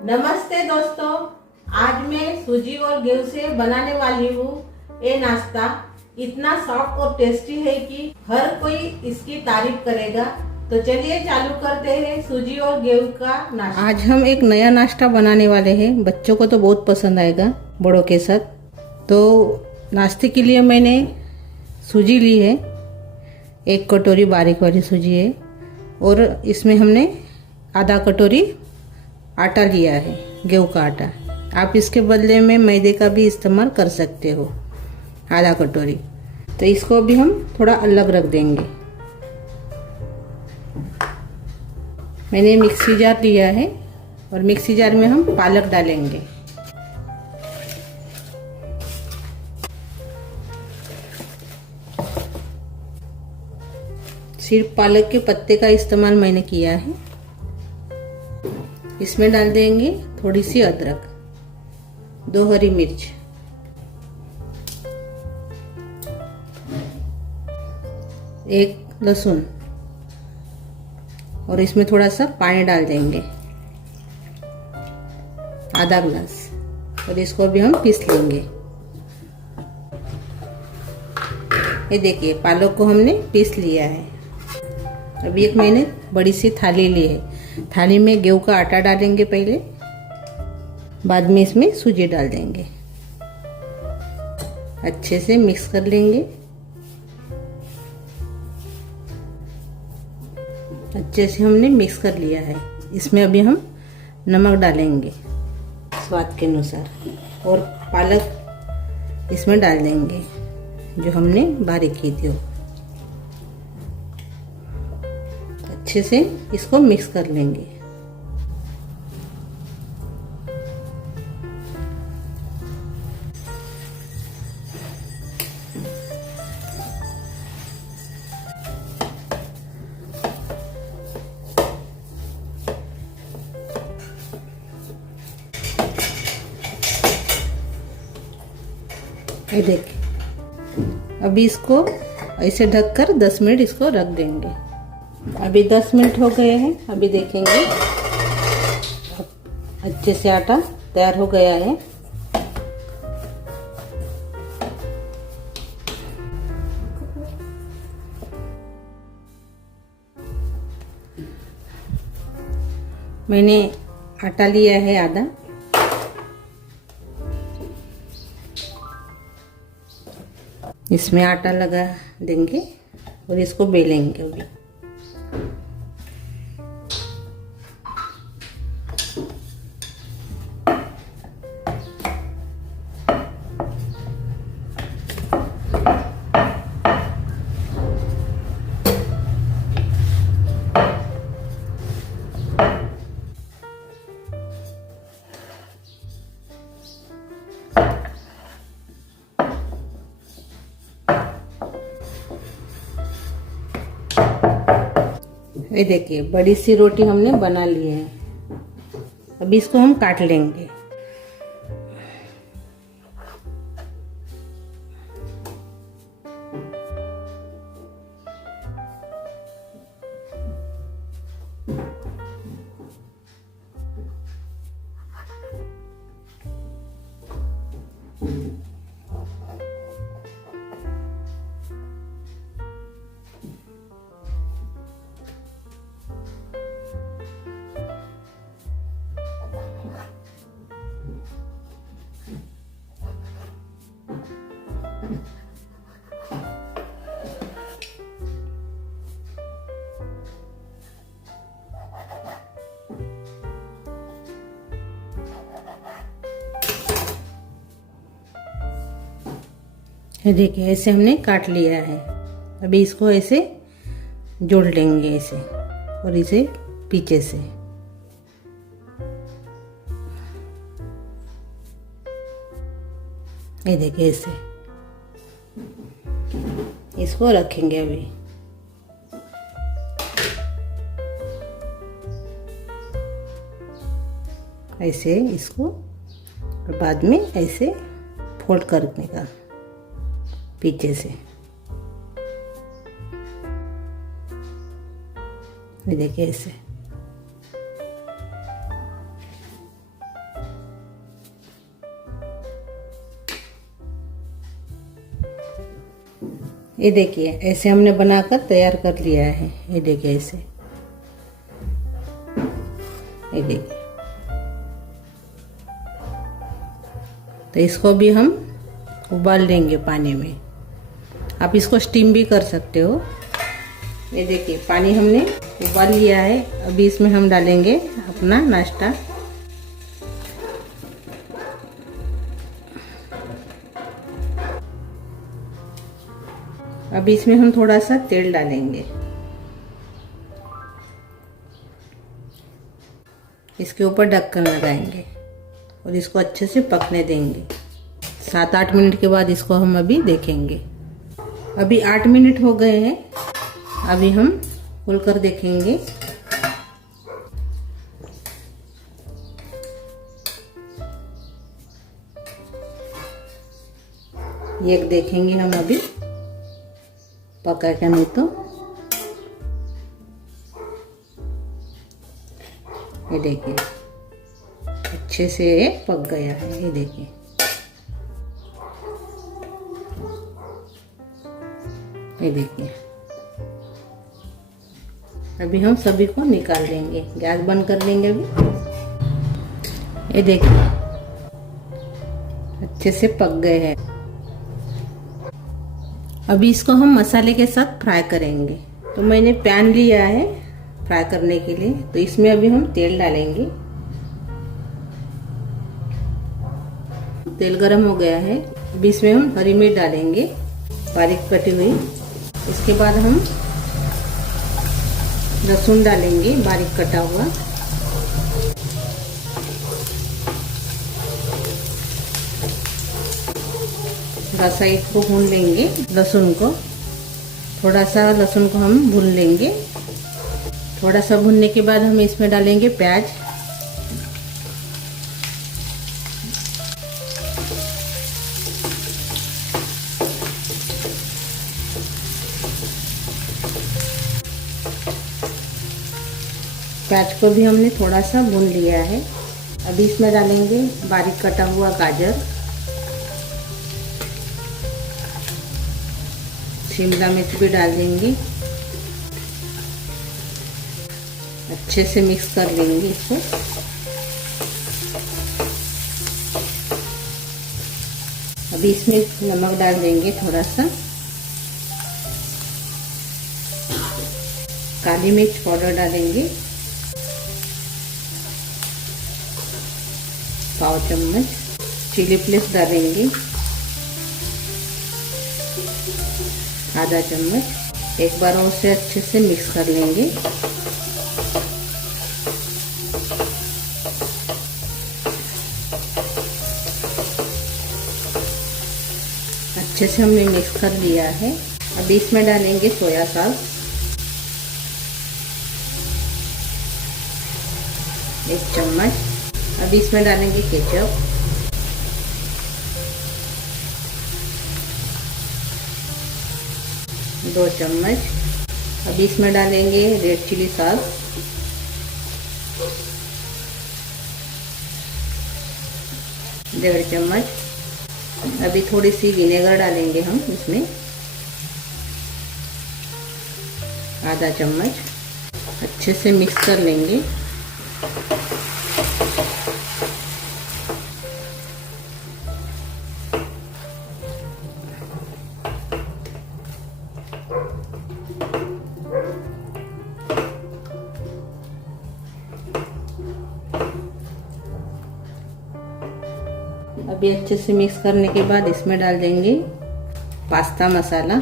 नमस्ते दोस्तों, आज मैं सूजी और गेहूं से बनाने वाली हूँ ये नाश्ता। इतना सॉफ्ट और टेस्टी है कि हर कोई इसकी तारीफ करेगा। तो चलिए चालू करते हैं सूजी और गेहूं का नाश्ता। आज हम एक नया नाश्ता बनाने वाले हैं। बच्चों को तो बहुत पसंद आएगा, बड़ों के साथ। तो नाश्ते के लिए मैंने सूजी ली है, 1 कटोरी बारीक वाली सूजी है। और इसमें हमने आधा कटोरी आटा लिया है, गेहूं का आटा। आप इसके बदले में मैदे का भी इस्तेमाल कर सकते हो, आधा कटोरी। तो इसको अभी हम थोड़ा अलग रख देंगे। मैंने मिक्सी जार लिया है और मिक्सी जार में हम पालक डालेंगे। सिर्फ पालक के पत्ते का इस्तेमाल मैंने किया है। इसमें डाल देंगे थोड़ी सी अदरक, 2 हरी मिर्च, 1 लहसुन, और इसमें थोड़ा सा पानी डाल देंगे, आधा ग्लास। और इसको भी हम पीस लेंगे। ये देखिए, पालक को हमने पीस लिया है। अभी एक मैंने बड़ी सी थाली ली है। थाली में गेहूं का आटा डालेंगे पहले, बाद में इसमें सूजी डाल देंगे। अच्छे से मिक्स कर लेंगे। अच्छे से हमने मिक्स कर लिया है। इसमें अभी हम नमक डालेंगे स्वाद के अनुसार, और पालक इसमें डाल देंगे जो हमने बारीक की थी। अच्छे से इसको मिक्स कर लेंगे। ये देखिए, अभी इसको ऐसे ढककर 10 मिनट इसको रख देंगे। अभी 10 मिनट हो गए हैं। अभी देखेंगे अच्छे से आटा तैयार हो गया है। मैंने आटा लिया है आधा। इसमें आटा लगा देंगे और इसको बेलेंगे अभी। ये देखिए, बड़ी सी रोटी हमने बना ली है। अभी इसको हम काट लेंगे। ये देखिए, ऐसे हमने काट लिया है। अभी इसको ऐसे जोड़ लेंगे ऐसे, और इसे पीछे से। ये देखिए, ऐसे इसको रखेंगे अभी। ऐसे इसको, और बाद में ऐसे फोल्ड करने का पीछे से। ये देखिए ऐसे। ये देखिए ऐसे हमने बनाकर तैयार कर लिया है। ये देखिए ऐसे, ये देखिए। तो इसको भी हम उबाल लेंगे पानी में। आप इसको स्टीम भी कर सकते हो। ये देखिए पानी हमने उबाल लिया है। अभी इसमें हम डालेंगे अपना नाश्ता। अभी इसमें हम थोड़ा सा तेल डालेंगे। इसके ऊपर ढक्कन लगाएंगे और इसको अच्छे से पकने देंगे। 7-8 मिनट के बाद इसको हम अभी देखेंगे। अभी 8 मिनट हो गए हैं। अभी हम खोलकर देखेंगे। ये देखेंगे हम अभी पका क्या नहीं तो। ये देखिए अच्छे से पक गया है। ये देखिए ये देखिए। अभी हम सभी को निकाल लेंगे। गैस बंद कर लेंगे अभी। ये देखिए अच्छे से पक गए हैं। अभी इसको हम मसाले के साथ फ्राई करेंगे। तो मैंने पैन लिया है फ्राई करने के लिए। तो इसमें अभी हम तेल डालेंगे। तेल गरम हो गया है। अभी इसमें हम हरी मिर्च डालेंगे बारीक कटी हुई। इसके बाद हम लहसुन डालेंगे बारीक कटा हुआ। थोड़ा सा इसको भून लेंगे लहसुन को। थोड़ा सा लहसुन को हम भून लेंगे। थोड़ा सा भूनने के बाद हम इसमें डालेंगे प्याज। प्याज को भी हमने थोड़ा सा भून लिया है। अभी इसमें डालेंगे बारीक कटा हुआ गाजर, शिमला मिर्च भी डाल देंगे। अच्छे से मिक्स कर लेंगे इसको। अभी इसमें नमक डाल देंगे थोड़ा सा। काली मिर्च पाउडर डालेंगे पाव चम्मच। चिली फ्लेक्स डालेंगे आधा चम्मच। एक बार और से अच्छे से मिक्स कर लेंगे। अच्छे से हमने मिक्स कर लिया है। अभी इसमें डालेंगे सोया सॉस 1 चम्मच। अभी इसमें डालेंगे केचप, दो चम्मच। अभी इसमें डालेंगे रेड चिली सॉस, 1.5 चम्मच। अभी थोड़ी सी विनेगर डालेंगे हम इसमें, आधा चम्मच। अच्छे से मिक्स कर लेंगे। अभी अच्छे से मिक्स करने के बाद इसमें डाल देंगे पास्ता मसाला,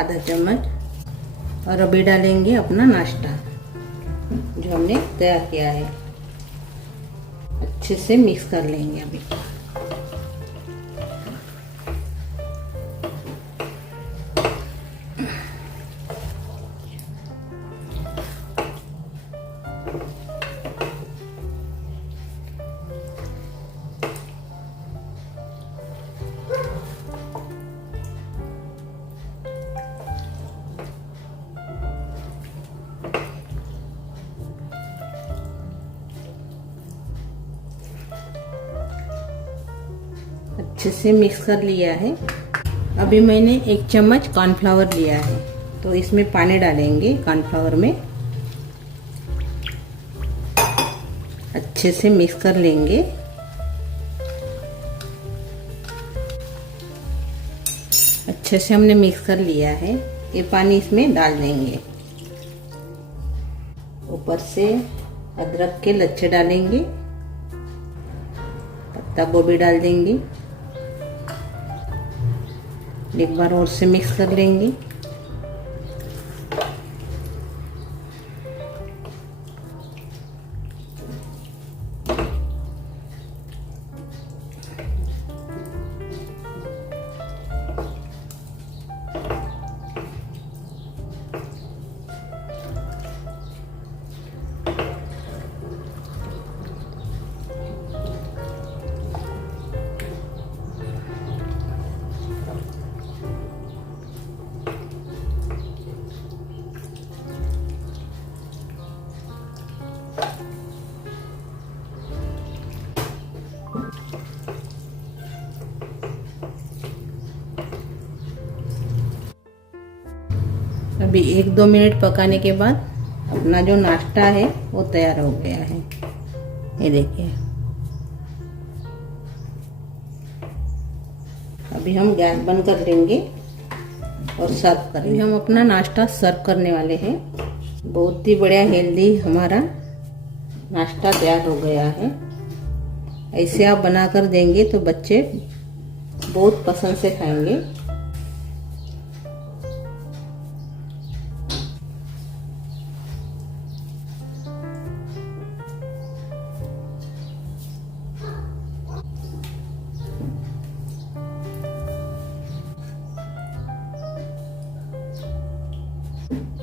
आधा चम्मच। और अभी डालेंगे अपना नाश्ता जो हमने तैयार किया है। अच्छे से मिक्स कर लेंगे अभी। अच्छे से मिक्स कर लिया है। अभी मैंने 1 चम्मच कॉर्नफ्लावर लिया है, तो इसमें पानी डालेंगे कॉर्नफ्लावर में, अच्छे से मिक्स कर लेंगे। अच्छे से हमने मिक्स कर लिया है, ये पानी इसमें डाल देंगे। ऊपर से अदरक के लच्छे डालेंगे, पत्ता गोभी डाल देंगे, एक बार और से मिक्स कर लेंगे। अभी 1-2 मिनट पकाने के बाद अपना जो नाश्ता है वो तैयार हो गया है। ये देखिए, अभी हम गैस बंद कर लेंगे और सर्व करेंगे। अभी हम अपना नाश्ता सर्व करने वाले हैं। बहुत ही बढ़िया हेल्दी हमारा नाश्ता तैयार हो गया है। ऐसे आप बनाकर देंगे तो बच्चे बहुत पसंद से खाएंगे।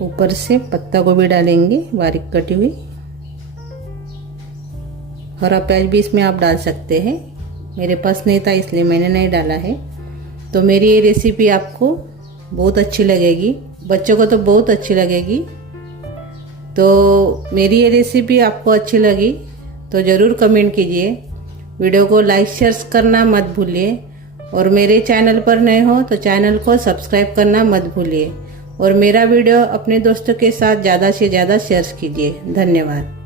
ऊपर से पत्ता गोभी डालेंगे बारीक कटी हुई, हरा प्याज भी इसमें आप डाल सकते हैं। मेरे पास नहीं था इसलिए मैंने नहीं डाला है। तो मेरी ये रेसिपी आपको बहुत अच्छी लगेगी, बच्चों को तो बहुत अच्छी लगेगी। तो मेरी ये रेसिपी आपको अच्छी लगी तो ज़रूर कमेंट कीजिए, वीडियो को लाइक शेयर करना मत भूलिए, और मेरे चैनल पर नए हो तो चैनल को सब्सक्राइब करना मत भूलिए, और मेरा वीडियो अपने दोस्तों के साथ ज़्यादा से ज़्यादा शेयर कीजिए। धन्यवाद।